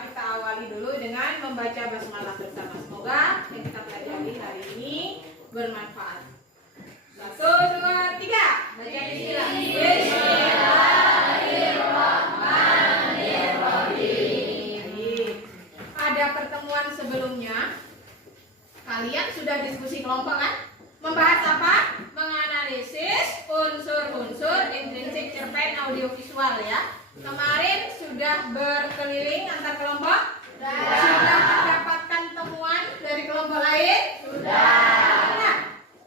kita awali dulu dengan membaca basmalah bersama. Semoga yang kita pelajari hari ini bermanfaat. 1, 2, 3. Baca bismillah. Bismillahirrahmanirrahim. Pada pertemuan sebelumnya kalian sudah diskusi kelompok kan? Membahas apa? Menganalisis unsur-unsur intrinsik cerpen audiovisual ya. Kemarin sudah berkeliling antar kelompok? Sudah mendapatkan temuan dari kelompok lain? Sudah. Nah,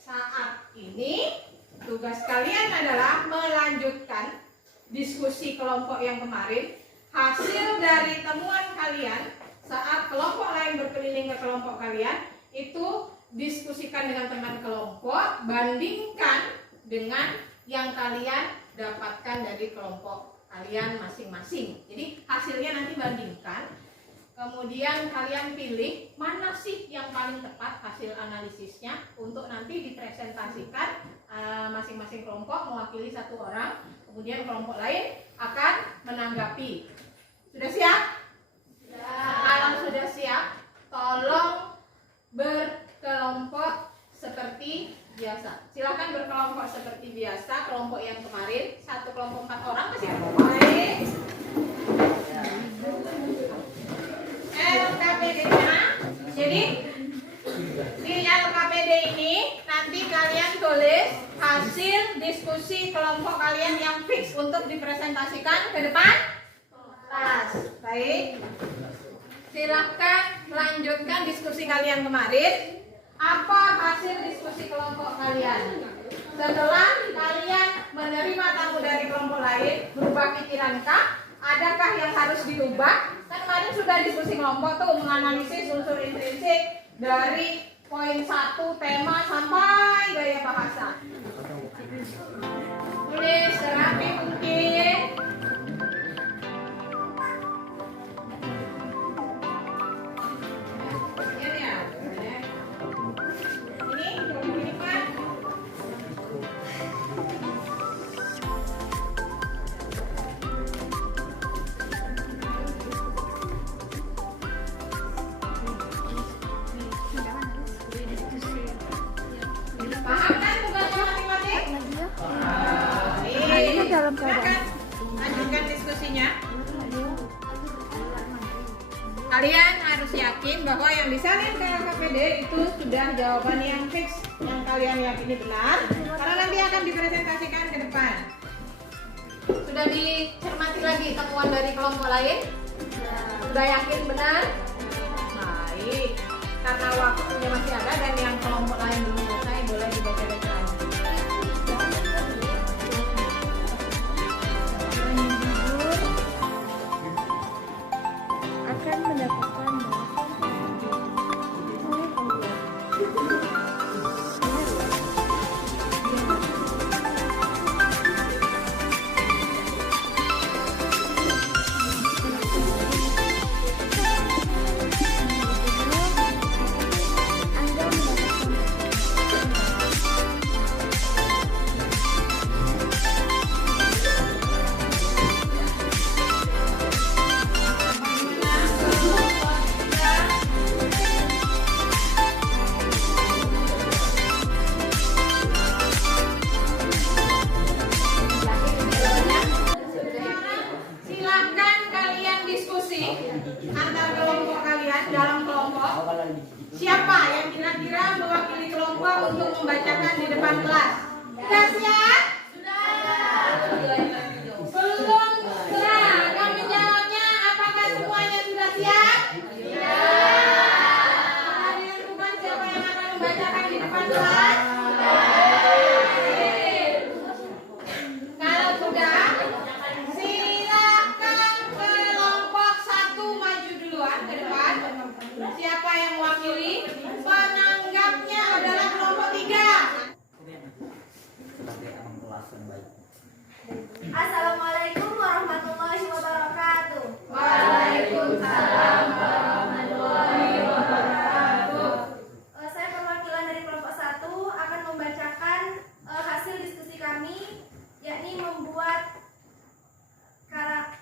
saat ini tugas kalian adalah melanjutkan diskusi kelompok yang kemarin. Hasil dari temuan kalian saat kelompok lain berkeliling ke kelompok kalian itu diskusikan dengan teman kelompok, bandingkan dengan yang kalian dapatkan dari kelompok kalian masing-masing. Jadi hasilnya nanti bandingkan, kemudian kalian pilih mana sih yang paling tepat hasil analisisnya untuk nanti dipresentasikan. Masing-masing kelompok mewakili satu orang, kemudian kelompok lain akan menanggapi. Sudah siap? Kalau sudah siap, tolong berkelompok seperti biasa. Silakan berkelompok seperti biasa. Kelompok yang kemarin, satu kelompok 4 orang masih baik. LKPD-nya. Jadi di LKPD ini nanti kalian tulis hasil diskusi kelompok kalian yang fix untuk dipresentasikan ke depan kelas. Baik. Silahkan lanjutkan diskusi kalian kemarin. Apa hasil diskusi kelompok kalian? Setelah kalian menerima tamu dari kelompok lain, berubah pikirankah? Adakah yang harus diubah? Kan kemarin sudah diskusi kelompok tuh, menganalisis unsur intrinsik dari poin 1 tema sampai gaya bahasa. Tulis rapi mungkin. Lanjutkan diskusinya. Kalian harus yakin bahwa yang disalin ke LKPD itu sudah jawaban yang fix, yang kalian yakini benar, karena nanti akan dipresentasikan ke depan. Sudah dicermati lagi temuan dari kelompok lain? Sudah yakin benar? Baik. Karena waktunya masih ada dan yang kelompok lain belum selesai, boleh dibaca-baca. Akan mendapatkan antar kelompok kalian dalam kelompok. Siapa yang kira-kira mewakili kelompok untuk membacakan di depan kelas? Sudah siap? Belum? Silahkan menjawabnya. Apakah semuanya sudah siap? Kalian bukan siapa yang akan membacakan di depan kelas? Kalau sudah, ke depan. Siapa yang mewakili? Penanggapnya adalah kelompok 3. Assalamualaikum warahmatullahi wabarakatuh. Waalaikumsalam warahmatullahi wabarakatuh. Saya perwakilan dari kelompok 1 akan membacakan hasil diskusi kami, yakni membuat karakter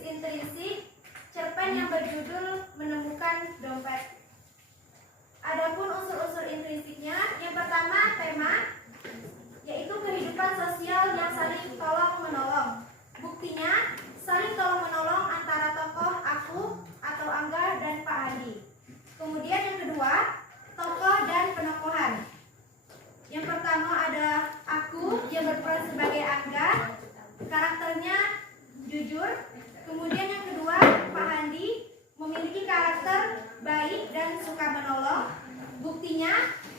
intrinsik cerpen cerpen yang berjudul Menemukan Dompet. Adapun unsur-unsur intrinsiknya, yang pertama tema, yaitu kehidupan sosial yang saling tolong-menolong. Buktinya, saling tolong-menolong antara tokoh aku atau Angga dan Pak Hadi. Kemudian yang kedua, tokoh dan penokohan. Yang pertama ada aku yang berperan sebagai Angga, karakternya jujur. Kemudian yang kedua, Pak Handi memiliki karakter baik dan suka menolong. Buktinya,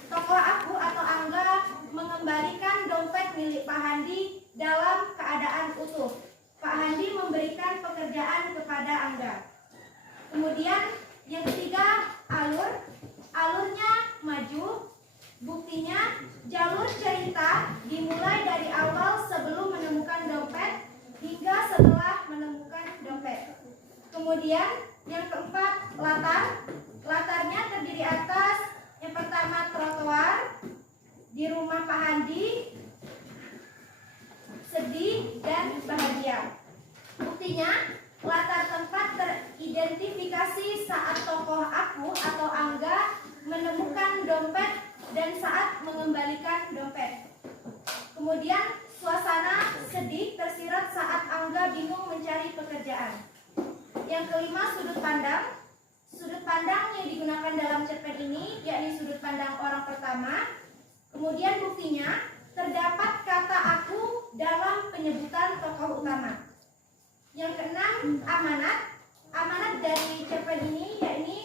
tokoh aku atau Angga mengembalikan dompet milik Pak Handi dalam keadaan utuh. Pak Handi memberikan pekerjaan kepada Angga. Kemudian yang ketiga, alur. Alurnya maju. Buktinya, jalur cerita dimulai dari awal sebelum menemukan dompet hingga setelah menemukan dompet. Kemudian yang keempat, latar. Latarnya terdiri atas yang pertama trotoar di rumah Pak Handi, sedih dan bahagia. Buktinya, latar tempat teridentifikasi saat tokoh aku atau Angga menemukan dompet dan saat mengembalikan dompet. Kemudian suasana sedih tersirat saat Angga bingung mencari pekerjaan. Yang kelima, sudut pandang. Sudut pandang yang digunakan dalam cerpen ini yakni sudut pandang orang pertama. Kemudian buktinya terdapat kata aku dalam penyebutan tokoh utama. Yang keenam, amanat. Amanat dari cerpen ini yakni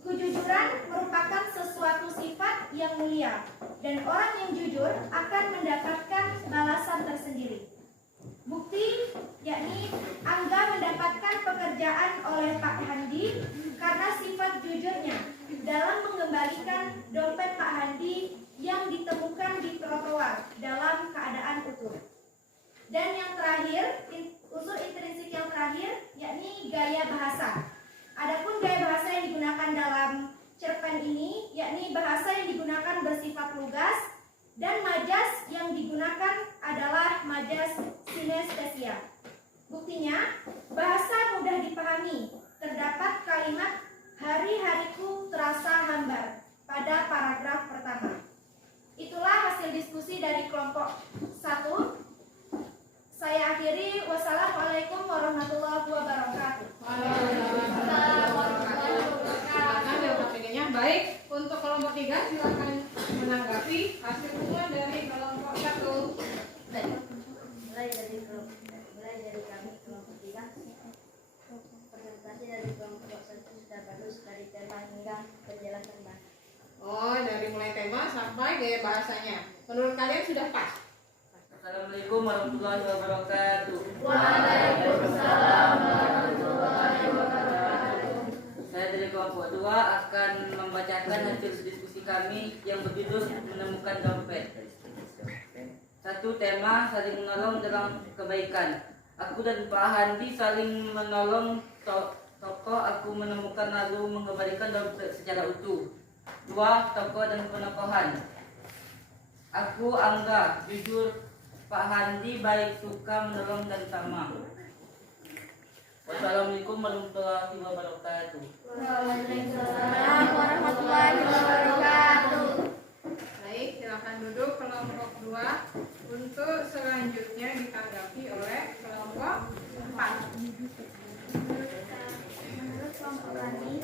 kejujuran merupakan sesuatu sifat yang mulia dan orang yang jujur akan mendapatkan balasan tersendiri. Bukti yakni Angga mendapatkan pekerjaan oleh Pak Handi karena sifat jujurnya dalam mengembalikan dompet Pak Handi yang ditemukan di trotoar dalam keadaan utuh. Dan yang terakhir, unsur intrinsik yang terakhir yakni gaya bahasa. Adapun gaya bahasa yang digunakan dalam cerpen ini yakni bahasa yang digunakan bersifat lugas dan majas yang digunakan adalah majas sinestesia. Buktinya, bahasa mudah dipahami. Terdapat kalimat hari-hariku terasa hambar pada paragraf pertama. Itulah hasil diskusi dari kelompok 1. Saya akhiri. Wassalamualaikum warahmatullahi wabarakatuh. Baik, untuk kelompok 3 silakan menanggapi hasil temuan dari kelompok 1. Mulai dari kami kelompok 3. Presentasi dari kelompok 1 sudah bagus dari tema hingga penjelasan bahasa. Oh, dari mulai tema sampai gaya bahasanya. Menurut kalian sudah pas? Assalamualaikum warahmatullahi wabarakatuh. Waalaikumsalam warahmatullahi wabarakatuh. Saya dari kelompok 2 akan membacakan hasil diskusi kami yang berjudul Menemukan Dompet. 1. Tema saling menolong dalam kebaikan. Aku dan Pak Handi saling menolong tokoh aku menemukan lalu mengembalikan dompet secara utuh. 2. Tokoh dan penokohan. Aku Angga, jujur. Pak Handi baik, suka menolong dan sama. Wassalamualaikum warahmatullahi wabarakatuh. Waalaikumsalam warahmatullahi wabarakatuh. Baik, silakan duduk kelompok 2 untuk selanjutnya ditanggapi oleh kelompok 4. Menurut kelompok kami,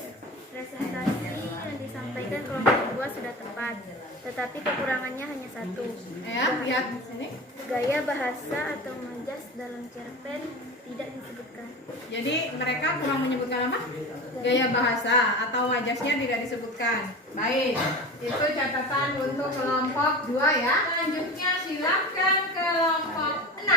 presentasi yang disampaikan kelompok 2 sudah tepat, tetapi kekurangannya hanya satu. Ya, lihat di sini. Gaya bahasa atau majas dalam cerpen tidak disebutkan. Jadi mereka kurang menyebutkan apa? Gaya bahasa atau majasnya tidak disebutkan. Baik, itu catatan untuk kelompok 2 ya. Selanjutnya silakan kelompok 6.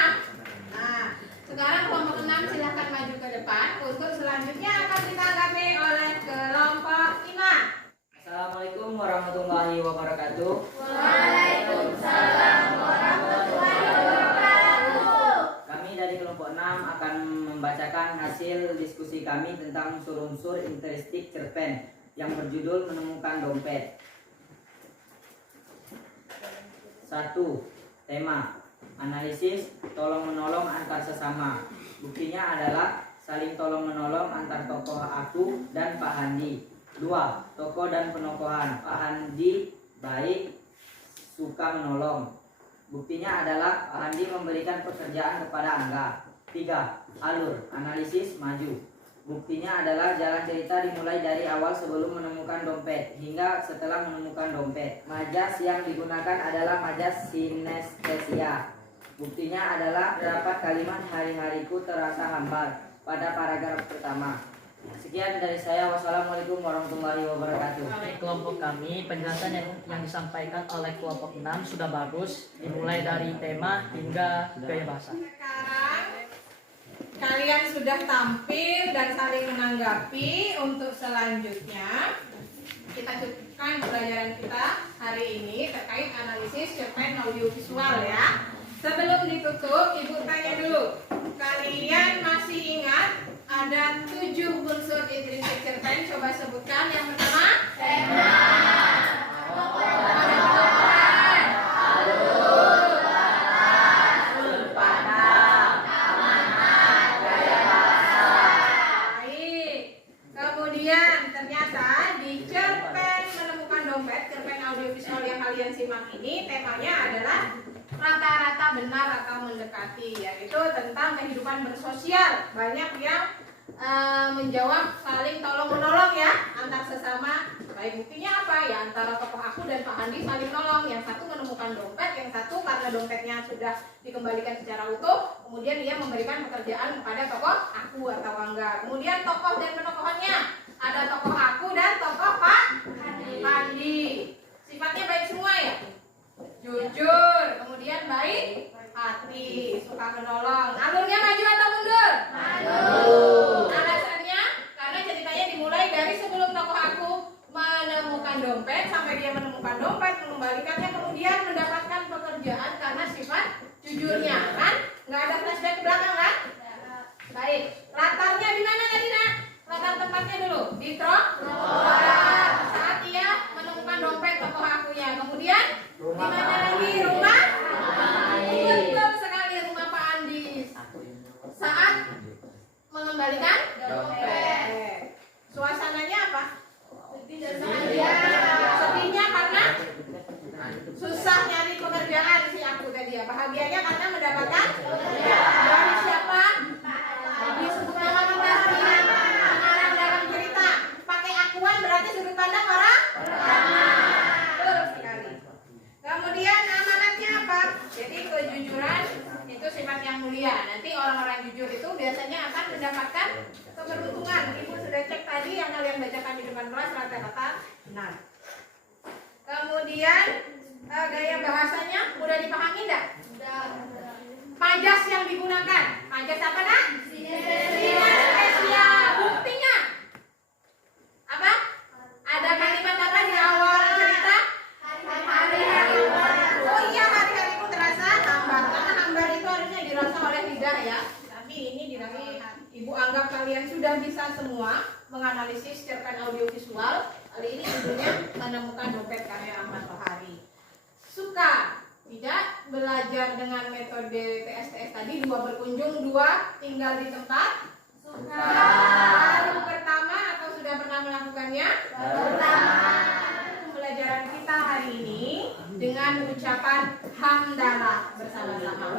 Nah, sekarang kelompok 6 silakan maju ke depan untuk selanjutnya akan ditanggapi oleh kelompok 5. Assalamualaikum warahmatullahi wabarakatuh. Waalaikumsalam warahmatullahi wabarakatuh. Kami dari kelompok 6 akan membacakan hasil diskusi kami tentang unsur-unsur intrinsic cerpen yang berjudul Menemukan Dompet. 1. Tema analisis tolong-menolong antar sesama. Buktinya adalah saling tolong menolong antar tokoh aku dan Pak Handi. 2. Tokoh dan penokohan. Pak Handi baik, suka menolong. Buktinya adalah Pak Handi memberikan pekerjaan kepada Angga. 3. Alur, analisis, maju. Buktinya adalah jalan cerita dimulai dari awal sebelum menemukan dompet hingga setelah menemukan dompet. Majas yang digunakan adalah majas sinestesia. Buktinya adalah terdapat kalimat hari-hariku terasa hambar pada paragraf pertama. Sekian dari saya. Wassalamualaikum warahmatullahi wabarakatuh. Kelompok kami, penjelasan yang disampaikan oleh kelompok 6 sudah bagus, dimulai dari tema hingga gaya bahasa. Sekarang kalian sudah tampil dan saling menanggapi. Untuk selanjutnya kita cukupkan pelajaran kita hari ini terkait analisis cerpen audiovisual ya. Sebelum ditutup, Ibu tanya dulu, kalian masih ingat ada 7 unsur intrinsik cerpen? Coba sebutkan. Yang pertama, tema. Kemudian ternyata di cerpen menemukan dompet, cerpen audiovisual yang kalian simak ini, temanya adalah rata-rata benar atau mendekati, yaitu tentang kehidupan bersosial. Banyak yang menjawab saling tolong menolong ya antar sesama. Baik, buktinya apa ya? Antara tokoh aku dan Pak Andi saling nolong. Yang satu menemukan dompet, yang satu karena dompetnya sudah dikembalikan secara utuh, kemudian dia memberikan pekerjaan kepada tokoh aku atau Angga. Kemudian tokoh dan penokohannya, ada tokoh aku dan tokoh Pak Andi. Sifatnya baik semua ya, jujur, kemudian baik hati, suka menolong. Alurnya maju atau mundur? Maju. Alasannya karena ceritanya dimulai dari sebelum tokoh aku menemukan dompet sampai dia menemukan dompet, mengembalikannya, kemudian mendapatkan pekerjaan karena sifat jujurnya, kan? Nggak ada flashback ke belakang kan? Baik. Latarnya di mana tadi nak? Latar tempatnya dulu di trotoar. Saat ia menemukan dompet tokoh akunya, kemudian di mana lagi? Rumah. Betul sekali, rumah Pak Andi. Saat mengembalikan dompet. Suasananya apa? Sedihnya karena susah nyari pekerjaan si aku tadi ya. Bahagianya karena mendapatkan dari siapa? Disebut nama pengarang dalam cerita. Pakai akuan berarti sudut pandang orang. Betul sekali. Kemudian amanatnya apa? Jadi kejujuran itu sifat yang mulia. Nanti orang-orang jujur itu biasanya akan mendapatkan keberuntungan. Ibu sudah cek tadi yang kalian bacakan di depan kelas rata-rata benar. Kemudian gaya bahasanya mudah dipahami enggak? Majas yang digunakan. Majas apa nak? Sinestesia. Buktinya apa? Ada kalimat apa di awal cerita? Hari-hari. Oh iya, hari-hariku terasa hambar. Karena hambar itu harusnya dirasa oleh lidah ya. Tapi ini dirasakan. Ibu anggap kalian sudah bisa semua menganalisis cerpen audiovisual. Kali ini judulnya menemukan dompet karya Ahmad Tohari. Suka tidak belajar dengan metode PSTS tadi, 2 berkunjung, 2 tinggal di tempat? Suka. Baru pertama atau sudah pernah melakukannya? Pertama. Pembelajaran kita hari ini dengan ucapan hamdalah bersama-sama.